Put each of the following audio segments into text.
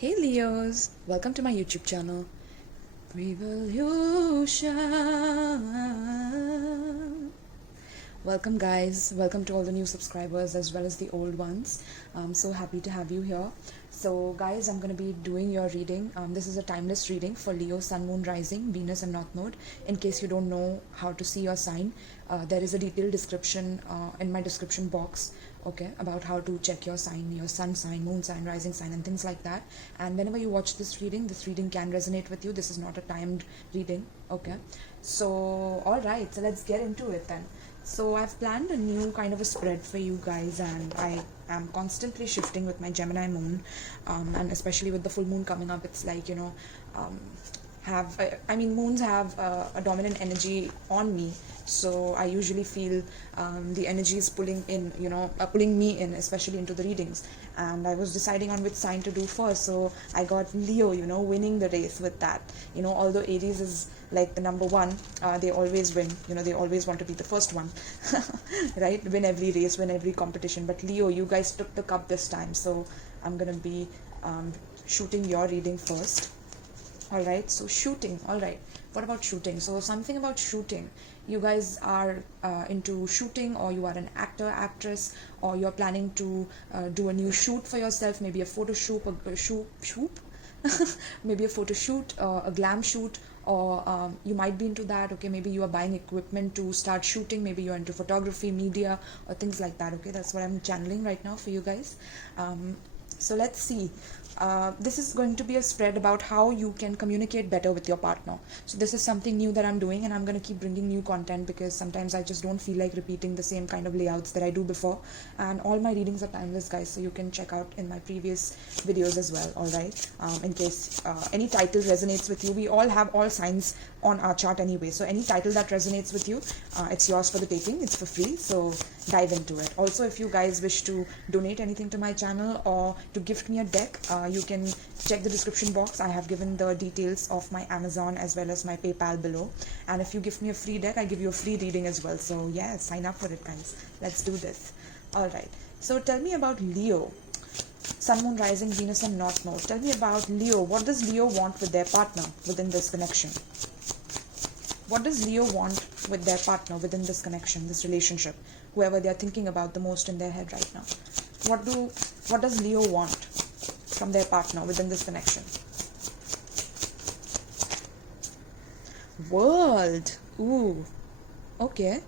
Hey Leos, welcome to my YouTube channel. Revolution. Welcome guys, welcome to all the new subscribers as well as the old ones. I'm so happy to have you here. So guys, I'm going to be doing your reading. This is a timeless reading for Leo, Sun, Moon, Rising, Venus and North Node. In case you don't know how to see your sign, there is a detailed description in my description box, okay, about how to check your sign, your sun sign, moon sign, rising sign and things like that. And whenever you watch this reading can resonate with you. This is not a timed reading, okay? So alright, so let's get into it then. So I've planned a new kind of a spread for you guys, and I am constantly shifting with my Gemini moon, and especially with the full moon coming up, it's like, moons have a dominant energy on me, so I usually feel the energy is pulling me in, especially into the readings. And I was deciding on which sign to do first, so I got Leo, winning the race with that. Although Aries is like the number one, they always win, they always want to be the first one, right? Win every race, win every competition. But Leo, you guys took the cup this time, so I'm gonna be shooting your reading first. Alright, so shooting. Alright, what about shooting? So something about shooting. You guys are into shooting, or you are an actor, actress, or you're planning to do a new shoot for yourself, maybe a photo shoot, maybe a photo shoot, a glam shoot, or you might be into that, okay? Maybe you are buying equipment to start shooting, maybe you're into photography, media, or things like that, okay? That's what I'm channeling right now for you guys. So let's see. This is going to be a spread about how you can communicate better with your partner. So this is something new that I'm doing, and I'm going to keep bringing new content because sometimes I just don't feel like repeating the same kind of layouts that I do before. And all my readings are timeless, guys, so you can check out in my previous videos as well, alright? In case any title resonates with you, we all have all signs on our chart anyway, so any title that resonates with you, it's yours for the taking, it's for free, so dive into it. Also, if you guys wish to donate anything to my channel or to gift me a deck, you can check the description box. I have given the details of my Amazon as well as my PayPal below, and if you give me a free deck, I give you a free reading as well. So yeah, sign up for it, guys. Let's do this. Alright, so tell me about Leo, Sun, Moon, Rising, Venus and North Node. Tell me about Leo. What does Leo want with their partner within this connection? What does Leo want with their partner within this connection, this relationship, whoever they are thinking about the most in their head right now? What does Leo want from their partner within this connection? World. Ooh. Okay.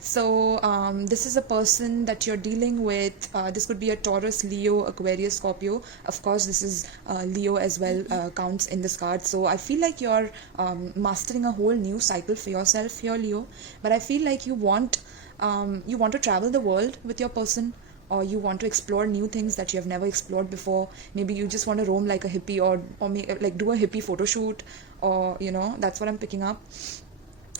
So this is a person that you're dealing with. This could be a Taurus, Leo, Aquarius, Scorpio. Of course, this is Leo as well, counts in this card. So I feel like you're mastering a whole new cycle for yourself here, Leo. But I feel like you want to travel the world with your person, or you want to explore new things that you have never explored before. Maybe you just want to roam like a hippie, or like do a hippie photo shoot, or that's what I'm picking up.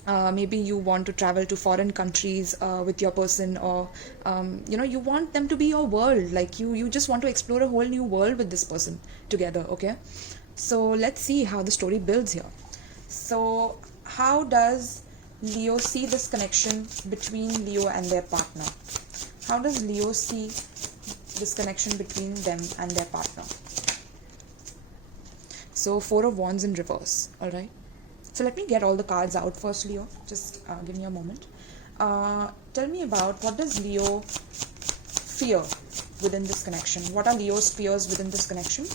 Maybe you want to travel to foreign countries with your person, or you want them to be your world. Like you just want to explore a whole new world with this person together, okay? So let's see how the story builds here. So how does Leo see this connection between Leo and their partner? How does Leo see this connection between them and their partner? So 4 of Wands in reverse, alright? So let me get all the cards out first, Leo. Just give me a moment. Tell me about, what does Leo fear within this connection? What are Leo's fears within this connection?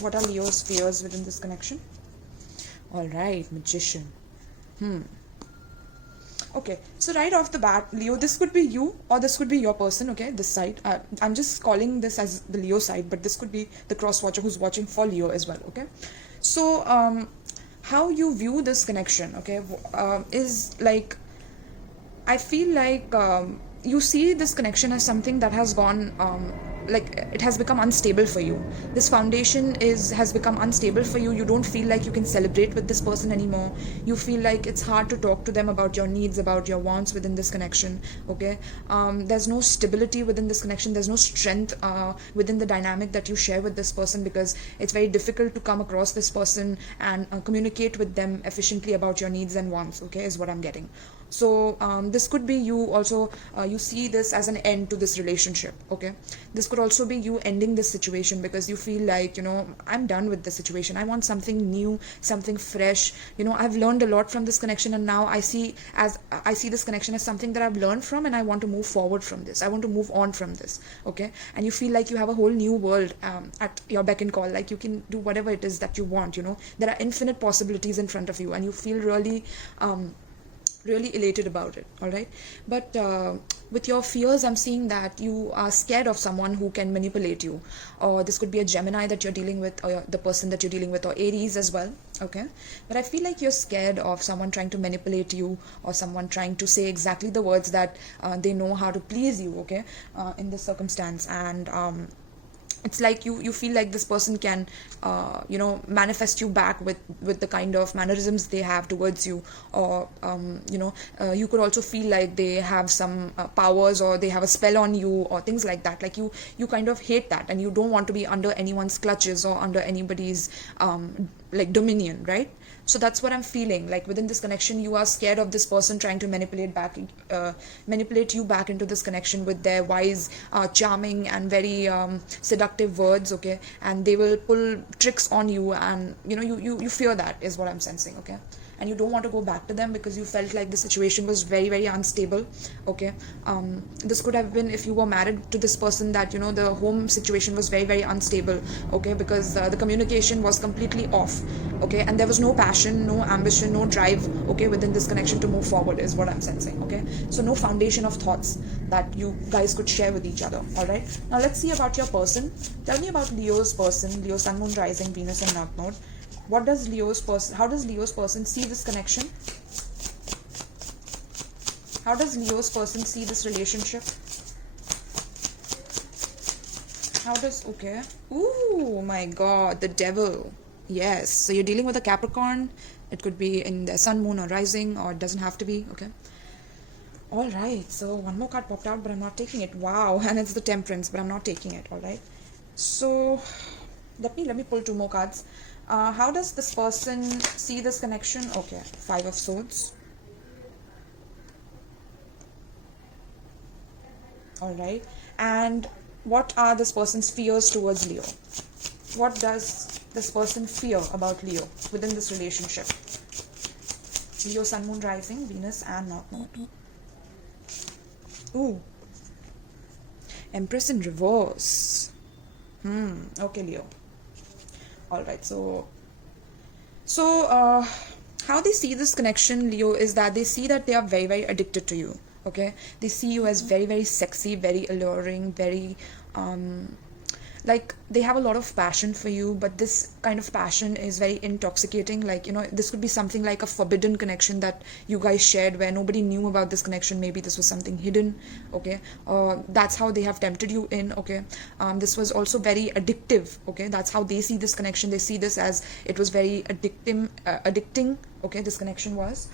What are Leo's fears within this connection? Alright, Magician. Okay, so right off the bat, Leo, this could be you or this could be your person, okay, this side. I'm just calling this as the Leo side, but this could be the cross-watcher who's watching for Leo as well, okay? So, how you view this connection, okay, is like, I feel like you see this connection as something that has gone, like it has become unstable for you. This foundation has become unstable for you. You don't feel like you can celebrate with this person anymore. You feel like it's hard to talk to them about your needs, about your wants within this connection, okay? There's no stability within this connection. There's no strength within the dynamic that you share with this person, because it's very difficult to come across this person and communicate with them efficiently about your needs and wants, okay, is what I'm getting. So this could be you also, you see this as an end to this relationship, okay? This could also be you ending this situation because you feel like, I'm done with this situation. I want something new, something fresh. I've learned a lot from this connection, and now I see this connection as something that I've learned from, and I want to move forward from this. I want to move on from this, okay? And you feel like you have a whole new world at your beck and call. Like you can do whatever it is that you want. There are infinite possibilities in front of you, and you feel really elated about it, all right? But with your fears, I'm seeing that you are scared of someone who can manipulate you, or this could be a Gemini that you're dealing with, or the person that you're dealing with, or Aries as well, okay? But I feel like you're scared of someone trying to manipulate you, or someone trying to say exactly the words that they know how to please you, okay, in this circumstance. And it's like you feel like this person can manifest you back with the kind of mannerisms they have towards you, or you could also feel like they have some powers, or they have a spell on you, or things like that. Like you kind of hate that, and you don't want to be under anyone's clutches or under anybody's like dominion, right? So that's what I'm feeling. Like within this connection, you are scared of this person trying to manipulate you back into this connection with their wise, charming, and very seductive words, okay? And they will pull tricks on you, and you fear that, is what I'm sensing, okay? And you don't want to go back to them because you felt like the situation was very, very unstable, okay? This could have been if you were married to this person, that the home situation was very, very unstable, okay? Because the communication was completely off, okay? And there was no passion, no ambition, no drive, okay, within this connection to move forward, is what I'm sensing, okay? So no foundation of thoughts that you guys could share with each other, all right? Now let's see about your person. Tell me about Leo's person, Leo, Sun, Moon, Rising, Venus, and North Node. How does Leo's person see this connection? How does Leo's person see this relationship? Okay. Ooh, my God, the devil. Yes, so you're dealing with a Capricorn. It could be in the Sun, Moon, or Rising, or it doesn't have to be, okay? All right, so one more card popped out, but I'm not taking it. Wow, and it's the Temperance, but I'm not taking it, all right? So let me pull two more cards. How does this person see this connection? Okay, Five of Swords. All right. And what are this person's fears towards Leo? What does this person fear about Leo within this relationship? Leo, Sun, Moon, Rising, Venus, and North Node. Ooh. Empress in reverse. Okay, Leo. All right, so how they see this connection, Leo, is that they see that they are very, very addicted to you, okay? They see you as very, very sexy, very alluring, very like they have a lot of passion for you, but this kind of passion is very intoxicating. Like, this could be something like a forbidden connection that you guys shared where nobody knew about this connection. Maybe this was something hidden, okay? That's how they have tempted you in, okay? This was also very addictive, okay? That's how they see this connection. They see this as it was very addicting, okay? This connection was.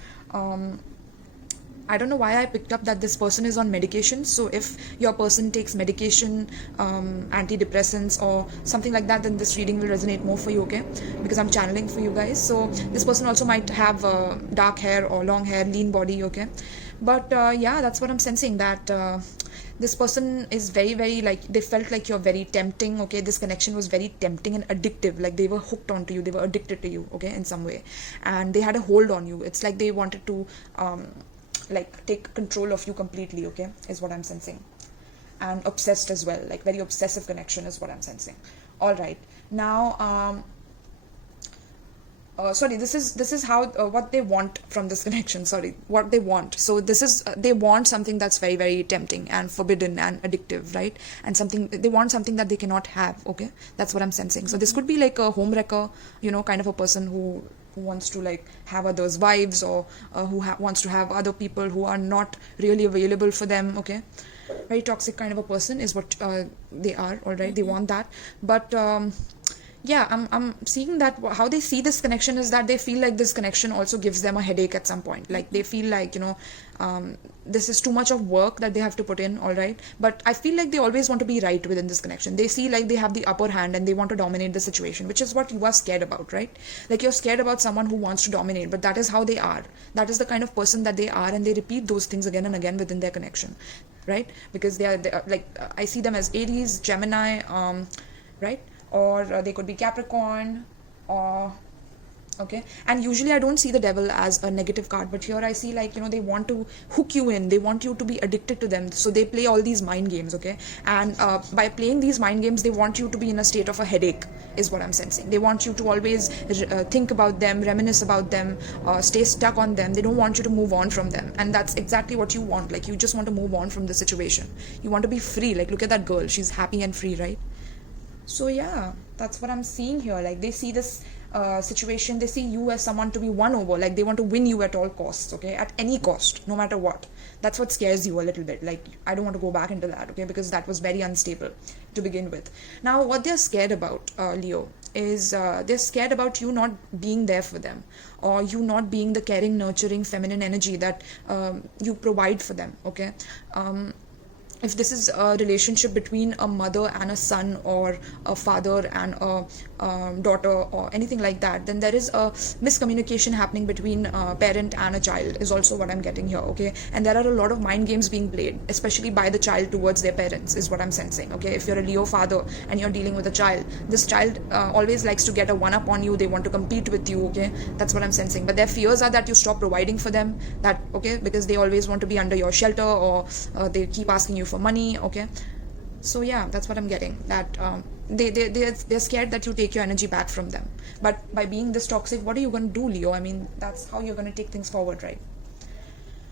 I don't know why I picked up that this person is on medication. So if your person takes medication, antidepressants or something like that, then this reading will resonate more for you, okay? Because I'm channeling for you guys. So this person also might have dark hair or long hair, lean body, okay? But yeah, that's what I'm sensing, that this person is very, very, like, they felt like you're very tempting, okay? This connection was very tempting and addictive. Like they were hooked onto you, they were addicted to you, okay, in some way. And they had a hold on you. It's like they wanted to like take control of you completely, okay, is what I'm sensing. And obsessed as well, like very obsessive connection is what I'm sensing. All right, now sorry, this is how what they want from this connection. Sorry, what they want. So this is they want something that's very, very tempting and forbidden and addictive, right? And they want something that they cannot have, okay? That's what I'm sensing. So this could be like a homewrecker, kind of a person who wants to like have others' wives, or who wants to have other people who are not really available for them, okay? Very toxic kind of a person is what they are, all right? They want that. But yeah, I'm seeing that how they see this connection is that they feel like this connection also gives them a headache at some point. Like they feel like, this is too much of work that they have to put in, all right. But I feel like they always want to be right within this connection. They see like they have the upper hand and they want to dominate the situation, which is what you are scared about, right? Like you're scared about someone who wants to dominate, but that is how they are. That is the kind of person that they are, and they repeat those things again and again within their connection, right? Because they are like, I see them as Aries, Gemini, right? Or they could be Capricorn, or okay. And usually I don't see the devil as a negative card, but here I see like, they want to hook you in, they want you to be addicted to them, so they play all these mind games, okay. And by playing these mind games, they want you to be in a state of a headache, is what I'm sensing. They want you to always think about them, reminisce about them, stay stuck on them. They don't want you to move on from them, and that's exactly what you want. Like you just want to move on from the situation. You want to be free. Like look at that girl, she's happy and free, right? So yeah, that's what I'm seeing here. Like they see this situation, they see you as someone to be won over. Like they want to win you at all costs, okay, at any cost, no matter what. That's what scares you a little bit. Like I don't want to go back into that, okay, because that was very unstable to begin with. Now what they're scared about, Leo, is they're scared about you not being there for them, or you not being the caring, nurturing, feminine energy that you provide for them, okay. If this is a relationship between a mother and a son, or a father and a daughter, or anything like that, then there is a miscommunication happening between a parent and a child, is also what I'm getting here, okay. And there are a lot of mind games being played, especially by the child towards their parents, is what I'm sensing, okay. If you're a Leo father and you're dealing with a child, this child always likes to get a one up on you. They want to compete with you, okay. That's what I'm sensing. But their fears are that you stop providing for them, that, okay, because they always want to be under your shelter, or they keep asking you for money, okay. So yeah, that's what I'm getting, that they're scared that you take your energy back from them. But by being this toxic, what are you going to do, Leo? I mean, that's how you're going to take things forward, right?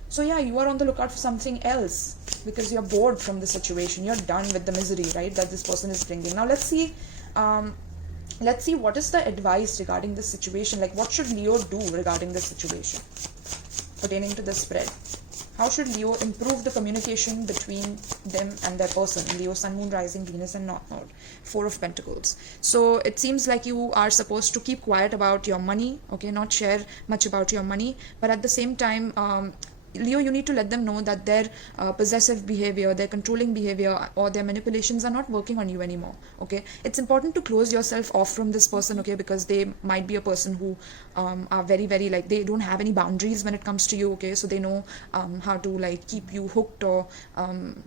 So yeah, you are on the lookout for something else, because you're bored from the situation. You're done with the misery, right, that this person is bringing. Now let's see what is the advice regarding this situation. Like what should Leo do regarding this situation pertaining to this spread? How should Leo improve the communication between them and their person? Leo, Sun, Moon, Rising, Venus and North Node. 4 of Pentacles. So it seems like you are supposed to keep quiet about your money, okay, not share much about your money. But at the same time, Leo, you need to let them know that their possessive behavior, their controlling behavior, or their manipulations are not working on you anymore, okay. It's important to close yourself off from this person, okay, because they might be a person who are very, very, like, they don't have any boundaries when it comes to you, okay. So they know how to, like, keep you hooked, or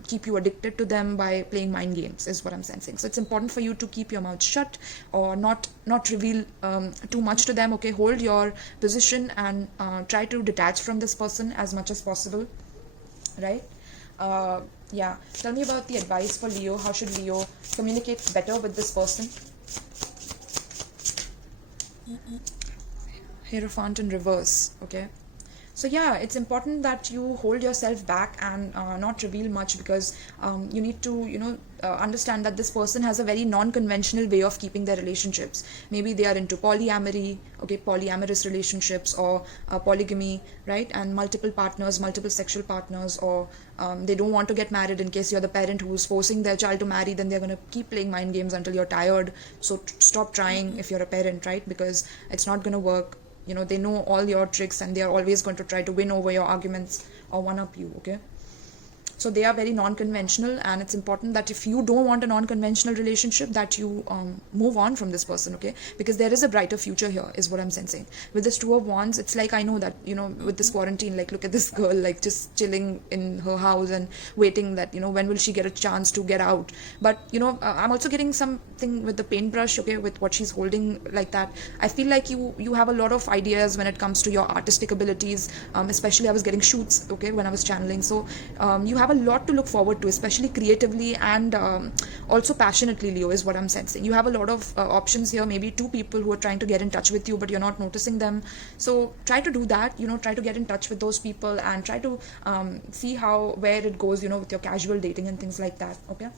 keep you addicted to them by playing mind games, is what I'm sensing. So it's important for you to keep your mouth shut, or not reveal too much to them, okay. Hold your position and try to detach from this person as much as possible, right? Yeah, tell me about the advice for Leo. How should Leo communicate better with this person? Hierophant in reverse, okay. So yeah, it's important that you hold yourself back and not reveal much, because you need to, understand that this person has a very non-conventional way of keeping their relationships. Maybe they are into polyamory, okay, polyamorous relationships, or polygamy, right? And multiple partners, multiple sexual partners, or they don't want to get married. In case you're the parent who's forcing their child to marry, then they're going to keep playing mind games until you're tired. So stop trying if you're a parent, right? Because it's not going to work. They know all your tricks, and they are always going to try to win over your arguments or one up you, okay. So they are very non-conventional, and it's important that if you don't want a non-conventional relationship, that you move on from this person, okay, because there is a brighter future here, is what I'm sensing. With this 2 of Wands, it's like, I know that, with this quarantine, like, look at this girl, like, just chilling in her house and waiting that, when will she get a chance to get out. But, I'm also getting something with the paintbrush, okay, with what she's holding, like that. I feel like you have a lot of ideas when it comes to your artistic abilities, especially I was getting shoots, okay, when I was channeling. So you have a lot to look forward to, especially creatively and also passionately, Leo, is what I'm sensing. You have a lot of options here, maybe 2 people who are trying to get in touch with you, but you're not noticing them. So try to do that, try to get in touch with those people, and try to see where it goes, with your casual dating and things like that, okay.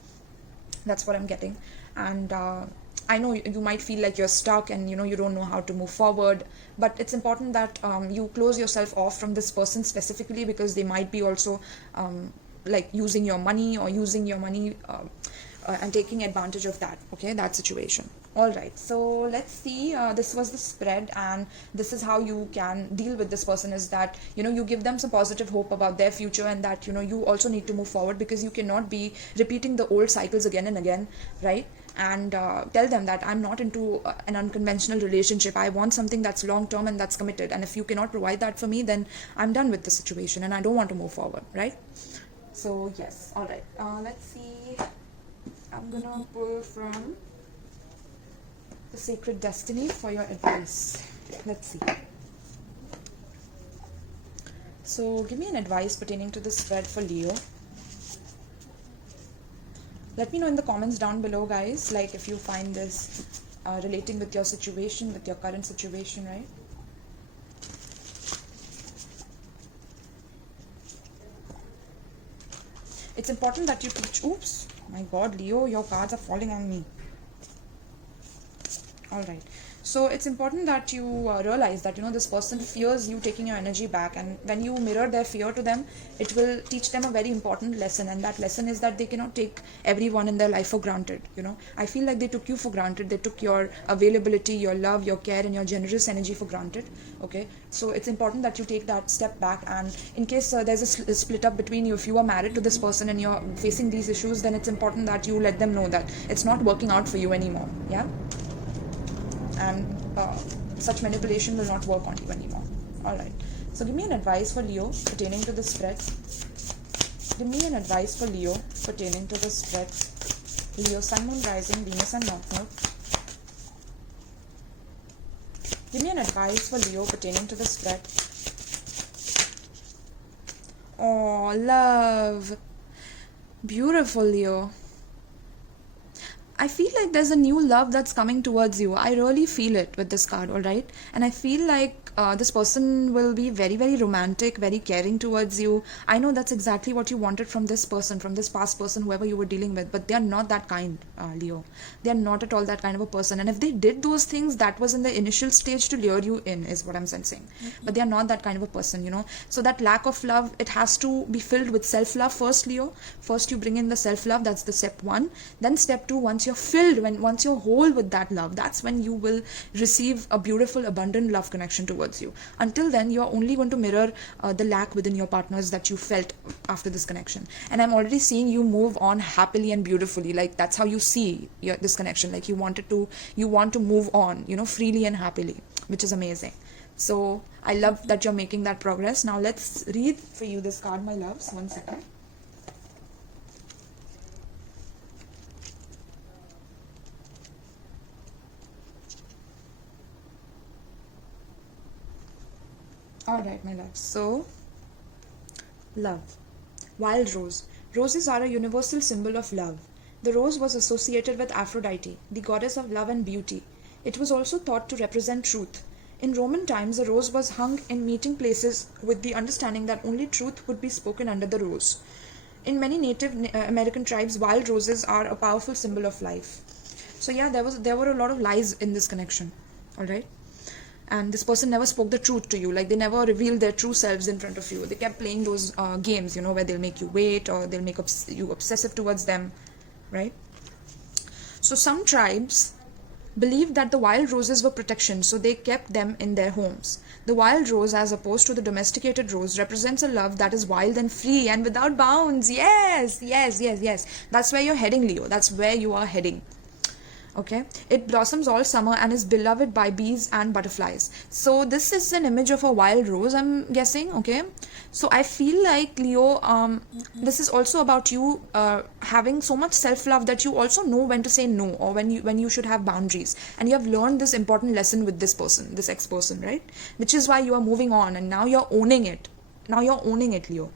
That's what I'm getting. And I know you might feel like you're stuck, and you don't know how to move forward, but it's important that you close yourself off from this person specifically, because they might be also like using your money, or using your money and taking advantage of that, okay, that situation. All right, so let's see. This was the spread, and this is how you can deal with this person, is that you give them some positive hope about their future, and that you also need to move forward, because you cannot be repeating the old cycles again and again, right? And tell them that I'm not into an unconventional relationship. I want something that's long term and that's committed, and if you cannot provide that for me, then I'm done with the situation and I don't want to move forward, right? So yes, all right, let's see. I'm gonna pull from the Sacred Destiny for your advice. Let's see. So give me an advice pertaining to the spread for Leo. Let me know in the comments down below, guys, like if you find this relating with your situation, with your current situation, right? It's important that you teach. Oops, my God, Leo, your cards are falling on me. All right. So it's important that you realize that this person fears you taking your energy back, and when you mirror their fear to them, it will teach them a very important lesson, and that lesson is that they cannot take everyone in their life for granted. I feel like they took you for granted. They took your availability, your love, your care, and your generous energy for granted. Okay, so it's important that you take that step back, and in case there's a split up between you, if you are married to this person and you're facing these issues, then it's important that you let them know that it's not working out for you anymore. Yeah. And such manipulation will not work on you anymore. All right. So give me an advice for Leo pertaining to the spreads. Give me an advice for Leo pertaining to the spreads. Leo, Sun, Moon, Rising, Venus, and North Node. Give me an advice for Leo pertaining to the spread. Oh, love. Beautiful, Leo. I feel like there's a new love that's coming towards you. I really feel it with this card, all right? And I feel like this person will be very, very romantic, very caring towards you. I know that's exactly what you wanted from this person, from this past person, whoever you were dealing with. But they are not that kind, Leo. They are not at all that kind of a person. And if they did those things, that was in the initial stage to lure you in, is what I'm sensing. Mm-hmm. But they are not that kind of a person, So that lack of love, it has to be filled with self-love first, Leo. First you bring in the self-love. That's the step one. Then step two, once you're filled, once you're whole with that love, that's when you will receive a beautiful, abundant love connection towards you. Until then, you're only going to mirror the lack within your partners that you felt after this connection. And I'm already seeing you move on happily and beautifully. Like that's how you see this connection. Like you want to move on, freely and happily, which is amazing. So I love that you're making that progress. Now let's read for you this card, my loves. 1 second. Alright, my love. So, love. Wild rose. Roses are a universal symbol of love. The rose was associated with Aphrodite, the goddess of love and beauty. It was also thought to represent truth. In Roman times, a rose was hung in meeting places with the understanding that only truth would be spoken under the rose. In many Native American tribes, wild roses are a powerful symbol of life. So yeah, there were a lot of lies in this connection. Alright? And this person never spoke the truth to you. Like they never revealed their true selves in front of you. They kept playing those games, where they'll make you wait, or they'll make you obsessive towards them, right? So some tribes believed that the wild roses were protection, so they kept them in their homes. The wild rose, as opposed to the domesticated rose, represents a love that is wild and free and without bounds. Yes. That's where you're heading, Leo. That's where you are heading. Okay, it blossoms all summer and is beloved by bees and butterflies. So this is an image of a wild rose, I'm guessing. Okay, so I feel like Leo, this is also about you having so much self-love that you also know when to say no, or when you should have boundaries, and you have learned this important lesson with this person, this ex-person, right? Which is why you are moving on, and now you're owning it. Leo.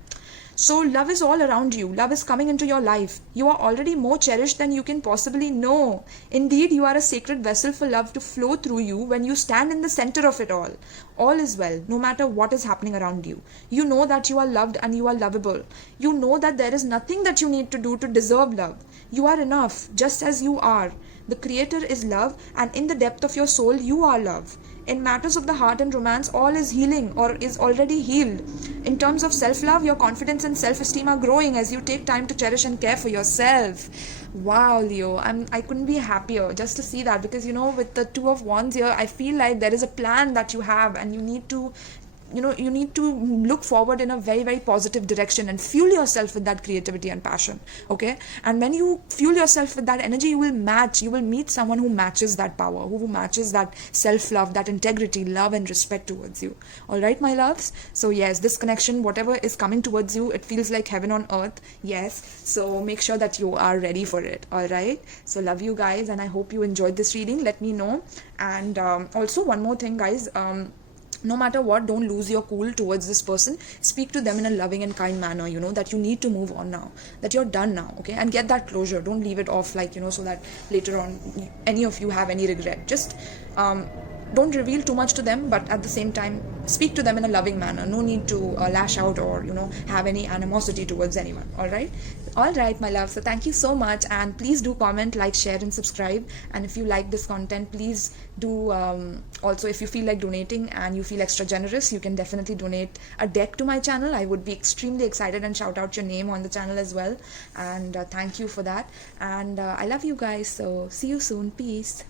So love is all around you. Love is coming into your life. You are already more cherished than you can possibly know. Indeed, you are a sacred vessel for love to flow through you when you stand in the center of it all. All is well, no matter what is happening around you. You know that you are loved and you are lovable. You know that there is nothing that you need to do to deserve love. You are enough, just as you are. The Creator is love, and in the depth of your soul, you are love. In matters of the heart and romance, all is healing or is already healed. In terms of self-love, your confidence and self-esteem are growing as you take time to cherish and care for yourself. Wow, Leo, I couldn't be happier just to see that, because with the Two of Wands here, I feel like there is a plan that you have, and you need to look forward in a very, very positive direction and fuel yourself with that creativity and passion. Okay, and when you fuel yourself with that energy, you will meet someone who matches that power, who matches that self-love, that integrity, love and respect towards you. All right, my loves, so yes, this connection, whatever is coming towards you, it feels like heaven on earth. Yes, so make sure that you are ready for it. All right, so love you guys, and I hope you enjoyed this reading. Let me know. And also one more thing, guys, no matter what, don't lose your cool towards this person. Speak to them in a loving and kind manner, that you need to move on now, that you're done now. Okay, and get that closure. Don't leave it off, like, so that later on any of you have any regret. Just don't reveal too much to them, but at the same time speak to them in a loving manner. No need to lash out or have any animosity towards anyone. All right, my love, so thank you so much, and please do comment, like, share and subscribe. And if you like this content, please do also, if you feel like donating and you feel extra generous, you can definitely donate a deck to my channel. I would be extremely excited and shout out your name on the channel as well. And thank you for that. And I love you guys, so see you soon. Peace.